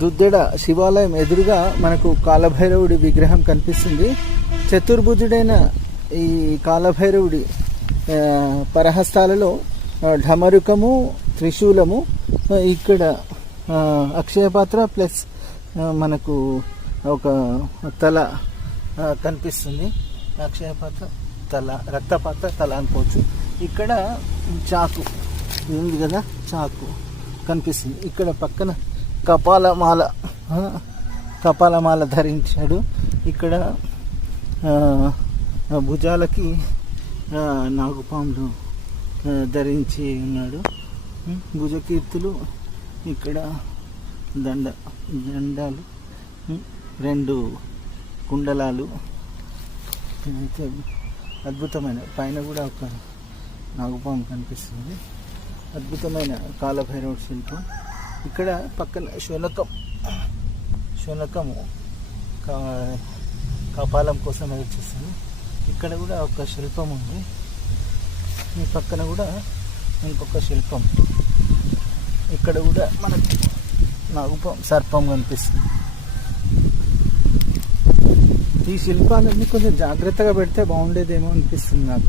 దుద్దెడ శివాలయం ఎదురుగా మనకు కాలభైరవుడి విగ్రహం కనిపిస్తుంది. చతుర్భుజుడైన ఈ కాలభైరవుడి పరహస్తాలలో ఢమరుకము త్రిశూలము ఇక్కడ అక్షయపాత్ర ప్లస్ మనకు ఒక తల కనిపిస్తుంది. అక్షయపాత్ర తల రక్తపాత్ర తల అనుకోవచ్చు ఇక్కడ చాకు ఉంది కదా చాకు కనిపిస్తుంది. ఇక్కడ పక్కన కపాలమాల కపాలమాల ధరించాడు. ఇక్కడ భుజాలకి నాగుపాములు ధరించి ఉన్నాడు. భుజకీర్తులు ఇక్కడ దండ దండాలు రెండు కుండలాలు. అద్భుతమైన పైన కూడా ఒక నాగుపాము కనిపిస్తుంది. అద్భుతమైన కాలభైరవ శిల్పం. ఇక్కడ పక్కన శునకం. శునకము కా- కపాలం కోసం వచ్చేస్తుంది ఇక్కడ కూడా ఒక శిల్పం ఉంది. ఈ పక్కన కూడా ఇంకొక శిల్పం. ఇక్కడ కూడా మనకి నాగుపం సర్పం కనిపిస్తుంది. ఈ శిల్పాలన్నీ కొంచెం జాగ్రత్తగా పెడితే బాగుండేదేమో అనిపిస్తుంది నాకు.